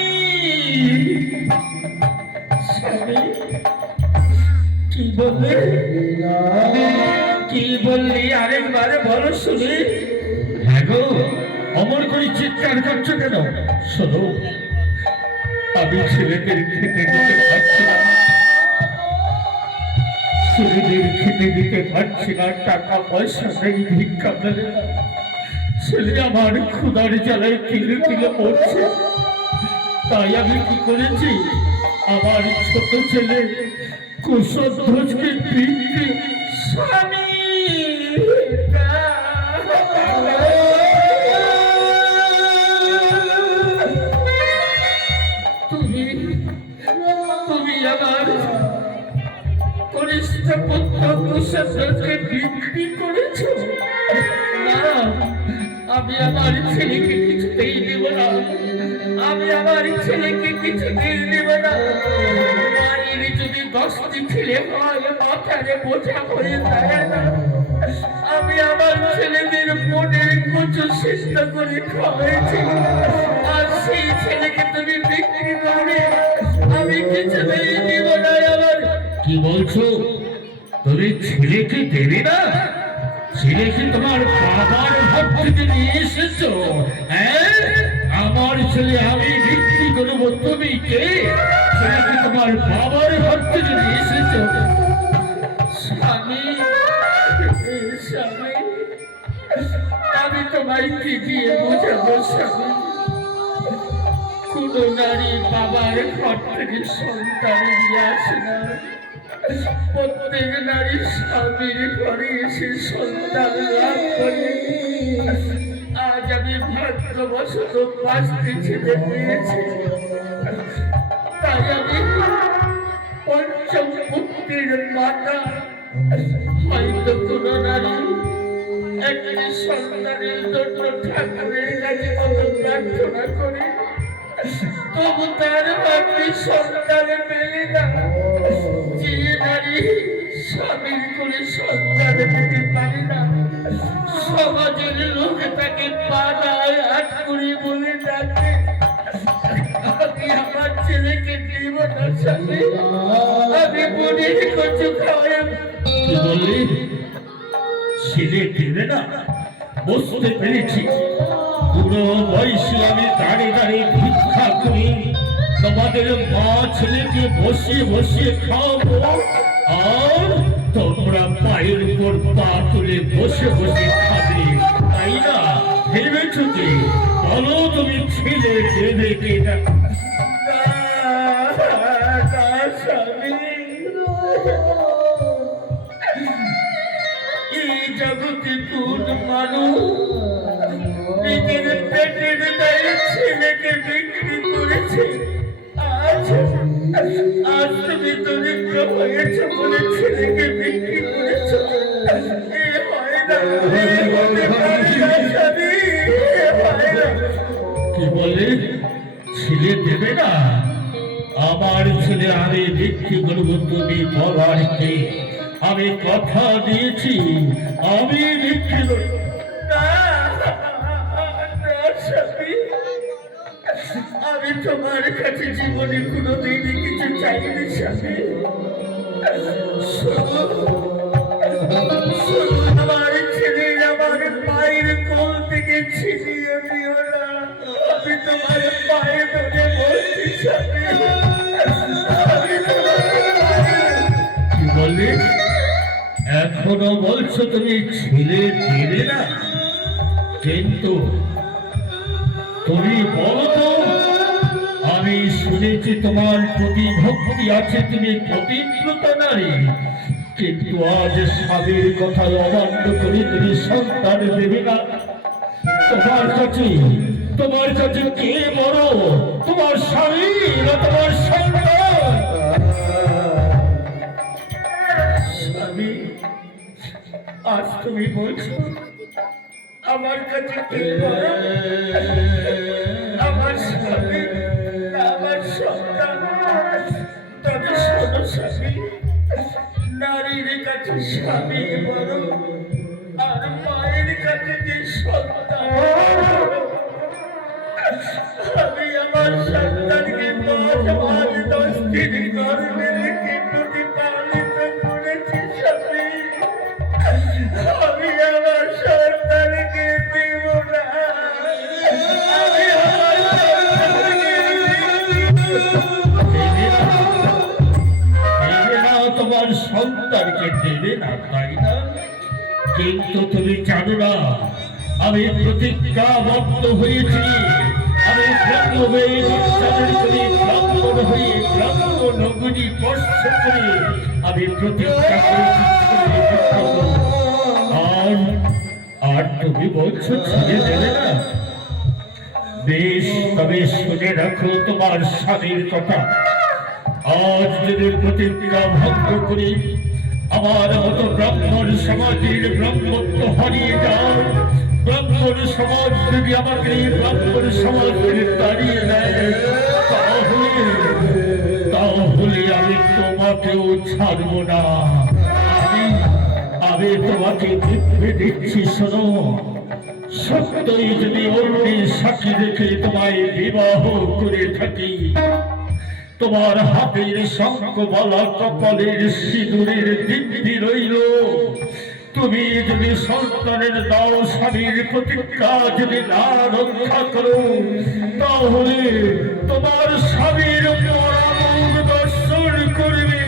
কি বললি আরেকবার বলো শুনি। হ্যাঁ গো, অমর করে চিৎকার করছো কেন? শোনো, আমি ছেলেদের খেতে দিতে পারছি না, টাকা পয়সা নেই, ভিক্ষা মেলে না। ছেলে আমার ক্ষুধার জ্বালায় তিলে তিলে পড়ছে। তাই আমি কি করেছি, আমার ছোট ছেলে কুশধ্বজকে বিক্রি। স্বামী, তুমি আমার কনিষ্ঠ পুত্র কুশধ্বজকে বিক্রি করেছ? না, আমি আমার ছেলেকে কিছুতেই দেব না, আমি আমার ছেলেকে কিছুতেই দেব না। মায়ের যদি 10টি ছেলে হয়, মাথারে বোঝা হয়ে যায় না। আমি আমার ছেলেদের মনের কচু সিদ্ধ করে খাওয়াইছি, আর সেই ছেলেকে তুমি বিক্রি করে আমি কিছুতেই দেব না। আমার কি বলছো? তুমি ছেলেকে দেবে না? ছেলেকে তোমার বাবার ঘর থেকে নিয়ে এসেছো? হ্যাঁ, আমার ছেলে আমি বিক্রি করবো, তুমি কে? ছেলেকে তোমার বাবার ঘর থেকে নিয়ে এসেছো। স্বামী, তোমায় কি দিয়ে বোঝাবো স্বামী? কোন নারী বাবার ঘর থেকে সন্তান নিয়ে আসে না, প্রত্যেক নারী স্বামীর ঘরে এসে সন্তান লাভ করে। আজ আমি ভাগ্যবশত 5টি ছেলে পেয়েছি, তাই আমি পঞ্চম পুত্রের মাতা। হয়তো কোন নারী একটি সন্তানের জন্য ঠাকুরের কাছে কত প্রার্থনা করে, তবু তার একটি সন্তান পেলে না। যে নারী স্বামীর করে সন্তান পেতে পারে না, সমাজের লোক তাকে পাড়ায় হাত করে বলে ডাকে। আমি আমার ছেলেকে দিব না স্বামী, আমি বুড়ির কচু খাওয়াই। কি বললি? ছেলে দেবে না? বুঝতে পেরেছি। বুড়ো বয়সে আমি দাঁড়িয়ে দাঁড়িয়ে ভিক্ষা করি, তোমাদের মা ছেলেকে বসিয়ে বসিয়ে খাওয়াবো, আর তোমরা পায়ের উপর পা তুলে বসে বসে খাবে, তাই না? ভেবেছ কি? বলো তুমি ছেলে দেবে কিনা? এই জগতে কোন মানুষ নিজের পেটের গায়ে ছেলেকে বিক্রি করেছে? আজ তুমি দরিদ্র হয়েছ বলে ছেলেকে বিক্রি করেছ। এ হয় না, এ হতে পারে না স্বামী, এ হয় না। কি বলে? ছেলে দেবে না? আমার ছেলে আমি বিক্রি করবো, তুমি বলার কে? আমি কথা দিয়েছি আমি বিক্রি করব না। আমি তোমার কাছে জীবনে কোনোদিনই কিছু চাইনি স্বামী। আমার ছেলে আমার পায়ের কোল থেকে ছিনিয়ে দিও না। আমি তোমার পায়ে ধরে বলছি স্বামী, আমি কি বললি? এখনো বলছো তুমি ছেলে দেবে না? কিন্তু তুমি বলো তো, আমি শুনেছি তোমার প্রতি ভক্তি আছে, তুমি পবিত্রতা নারী, কিন্তু আজ স্বামীর কথা অমান্য করে তুমি সন্তান দেবে না। তোমার কাছে কে বড়, তোমার স্বামী না তোমার সন্তান? স্বামী, আজ তুমি বলছো আমার কাছে কে বড়, আমার স্বামী না আমার সন্তান? তবে শোনো স্বামী, নারীর কাছে স্বামী বড়, আর মায়ের কাছে যে সন্তান। আমি আমার সন্তানকে 10 দিন গর্ভে রেখে প্রতিপালিত করেছি স্বামী। আমি আমার সন্তানকে দেব না, আমি আমার তোমার সন্তানকে দেবে না, তাই না? কিন্তু তুমি জানো না আমি প্রতিজ্ঞাবদ্ধ হয়েছি। আমি ব্রাহ্মণ হয়ে ব্রাহ্মণ নগরী স্পর্শ করে আমি প্রতিজ্ঞা করেছি। আর তুমি বলছো ছেড়ে দেবে না? বেশ, তবে শুনে রাখো তোমার স্বামীর কথা। আজ যদি প্রতিজ্ঞা ভঙ্গ করি, আমার মতো ব্রাহ্মণ সমাজের ব্রহ্মত্ব হারিয়ে যাও, ব্রাহ্মণ সমাজ যদি আমাকে ব্রাহ্মণ সমাজ থেকে দাঁড়িয়ে দেয়, তাহলে আমি তোমাকেও ছাড়ব না। আমি তোমাকে বিপ্রে দিচ্ছি, শোনো, সত্যই যদি অন্যের সাক্ষী রেখে তোমায় বিবাহ করে থাকি, তোমার হাতের শঙ্খ বলা কপালের সিঁদুরের দিব্যি রইল। তুমি যদি সন্তানের দাও, স্বামীর প্রতিজ্ঞা যদি না রক্ষা করো, তাহলে তোমার স্বামীর পরামুখ দর্শন করবে।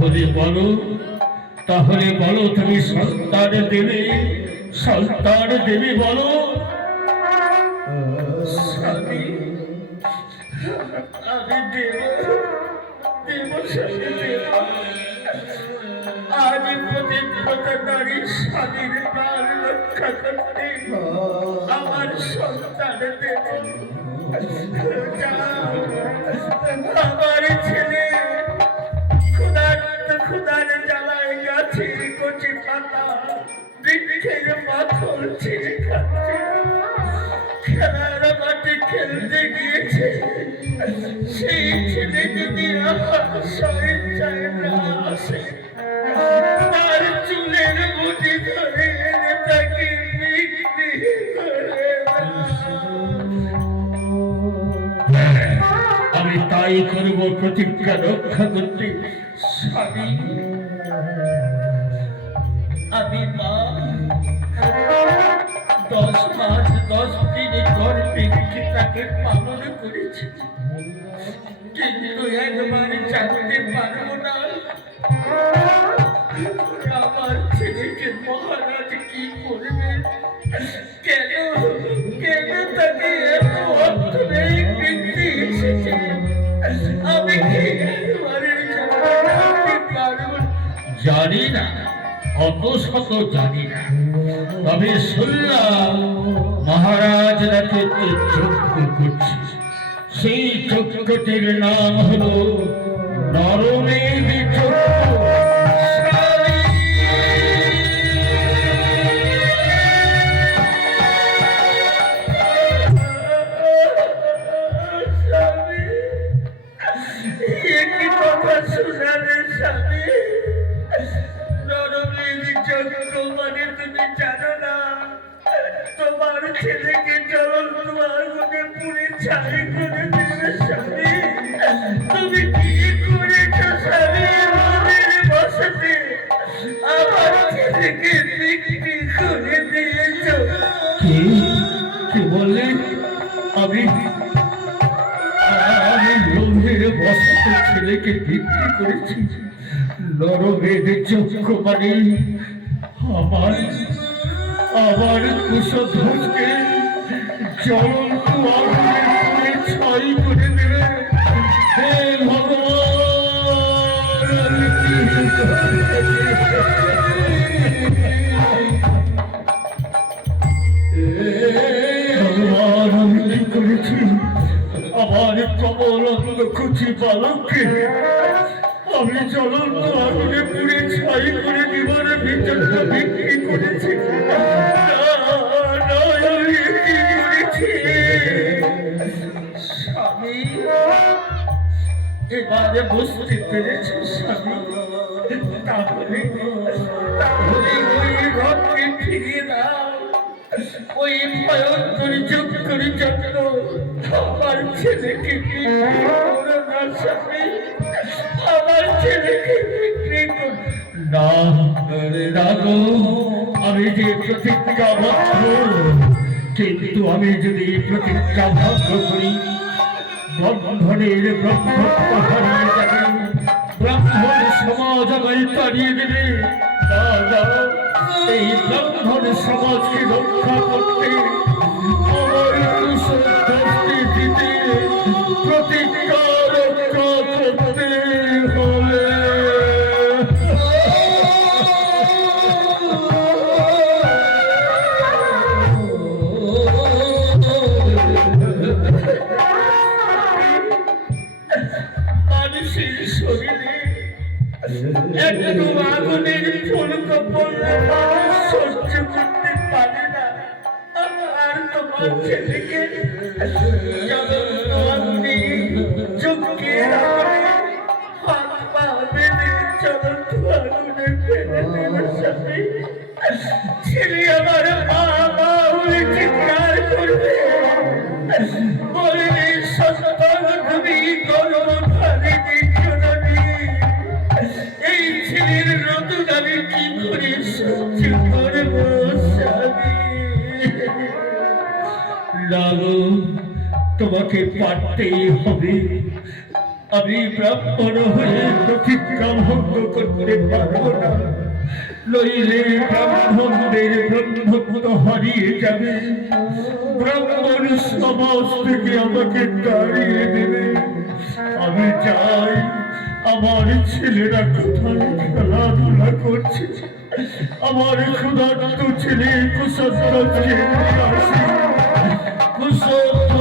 তাহলে বলো, তাহলে বলো, তুমি সন্তান দেবে, সন্তান দেবে বলো। স্বামী, আমি দেব, দেব স্বামী, দেব। আজ প্রতিজ্ঞতা নারী স্বামীর প্রাণ রক্ষা করতে আমার সন্তান দেব। যাও, আমার ছেলে ক্ষুধার জ্বালায় গাছের কচি পাতা বৃক্ষের পাথর ছিঁড়ে খাচ্ছে, খেলার মাঠে খেলতে গিয়েছে। সেই ছেলে যদি আমার স্বেচ্ছায় না আসে, তার চুলের মুঠি ধরে এনে তাকে বিক্রি করে আমি তাই করবো প্রতিজ্ঞা রক্ষা করতে। স্বামী, আমি মা 10 মাস 10 দিন গর্ভে রেখে তাকে পালন করেছি, কিন্তু একবার জানতে পারবো না আমার ছেলেকে মহারাজ কি করবে, কেন কেন তাকে এত অর্থনৈতিক বৃদ্ধি এসেছে। আমি কি একবারের জন্য জানতে পারবো? জানি না, অত শত জানি না, তবে শুনলাম মহারাজ নাকি যজ্ঞ করছে। সেই যজ্ঞটির নাম হলো নরমেধ যজ্ঞ। ছেলেকে জ্বলন্ত আগুনে পুড়ে ছাই করে দেবে স্বামী। তুমি কি করেছো স্বামী? আমাদের বসাতে আমার ছেলেকে বিক্রি করে দিয়েছো। কি বললে? আমি লোভের বসাতে ছেলেকে বিক্রি করেছি? নরমেধ যজ্ঞ মানে আমার কুশধ্বজকে জ্বলন্ত আগুনে পুড়ে ছাই করে দেবে। হে ভগবান, আমি কি ভগবান, আমি কি করেছি? আমার কমল অঙ্গ কুচি বালককে আমি জ্বলন্ত আগুনে পুড়ে ছাই করে দিবার ভিতরটা বিক্রি করেছি। স্বামী, এবারে বুঝতে পেরেছি স্বামী। তাহলে ওই রথকে ফিরিয়ে দাও। ওই ভয়ঙ্কর যজ্ঞের জন্য আমার ছেলেকে বিক্রি করো না স্বামী। আমার ছেলেকে বিক্রি করো না। আমি যে প্রতিজ্ঞাবদ্ধ, কিন্তু আমি যদি প্রতিজ্ঞা ভঙ্গ করি ব্রাহ্মণের ব্রহ্মত্ব হারিয়ে যাবে, ব্রাহ্মণ সমাজ আমায় তাড়িয়ে দেবে। এই ব্রাহ্মণ সমাজকে রক্ষা করতে আমার কুশধ্বজকে দিতে প্রতিজ্ঞা রক্ষা করতে হবে। মানুষের শরীরে একটু আগুনের ফুলকা পড়লে মানুষ সহ্য করতে পারে না। আর তোমার ছেলেকে জ্বলন্ত আগুনে যজ্ঞের আগুনে হাত পা বেঁধে জ্বলন্ত আগুনে ফেলে দেবে স্বামী। ছেলে আমার মা মা বলে চিৎকার করবে, বলবে সন্তান তুমি গর্ভধারিণী জননী। এই ছেলের নতুন আমি কি করে সহ্য করব স্বামী? লাগো, তোমাকে পারতেই হবে। আমি ব্রাহ্মণ হয়ে প্রতিজ্ঞা ভঙ্গ করতে পারবো না, নইলে ব্রাহ্মণদের ব্রহ্মত্ব হারিয়ে যাবে, ব্রাহ্মণ সমাজ থেকে আমাকে তাড়িয়ে দেবে। আমি চাই আমার ছেলেরা কোথায় খেলাধুলা করছে, আমার ক্ষুধার্ত ছেলে কুসদ্রজকে নিয়ে আসি। কুসদ্র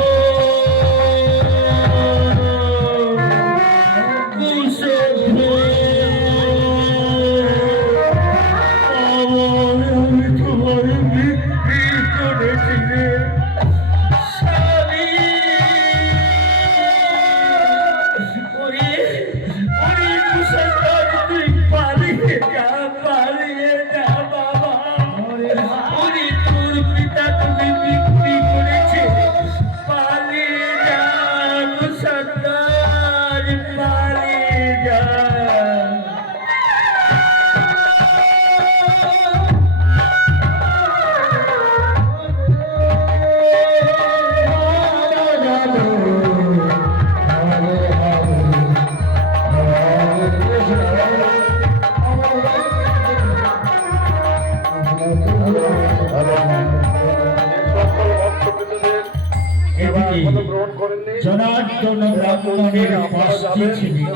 জনার্দন ব্রাহ্মণের উপস্থিতি ছিল,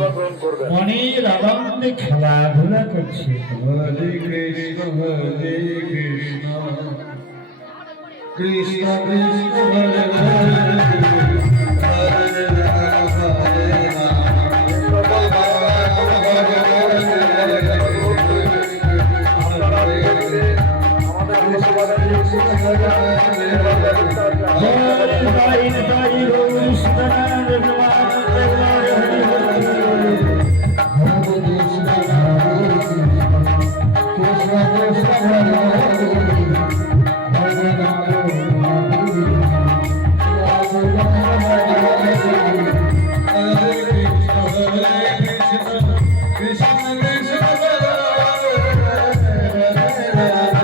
মনের আনন্দে খেলাধুলা করছে। হরে কৃষ্ণ হরে কৃষ্ণ কৃষ্ণ কৃষ্ণ হরে হরে হরে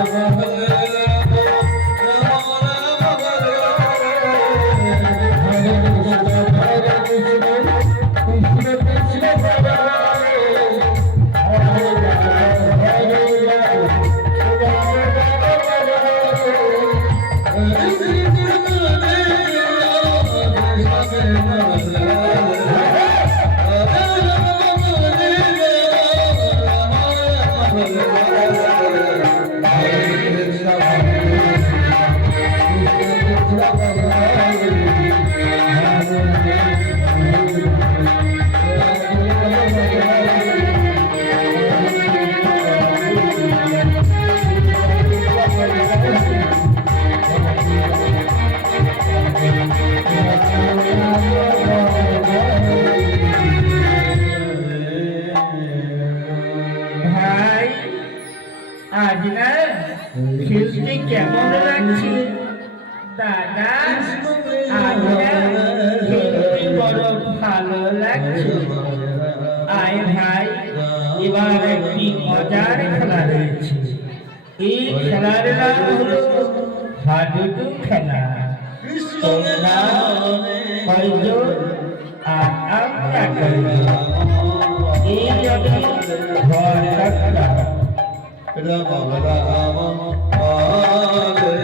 রাম হরে আজ না খেলতে কেমন লাগছে দাদা? আজ না খেলতে বড় ভালো লাগছে। আয় ভাই, এবার একটি মজার খেলা রয়েছে। এই খেলার নাম হলো হাডুডু খেলা। তোমরা কয়জন আর আমরা কয়জন? এই জন্য ঘর কাটলাম। রাম রাম হরে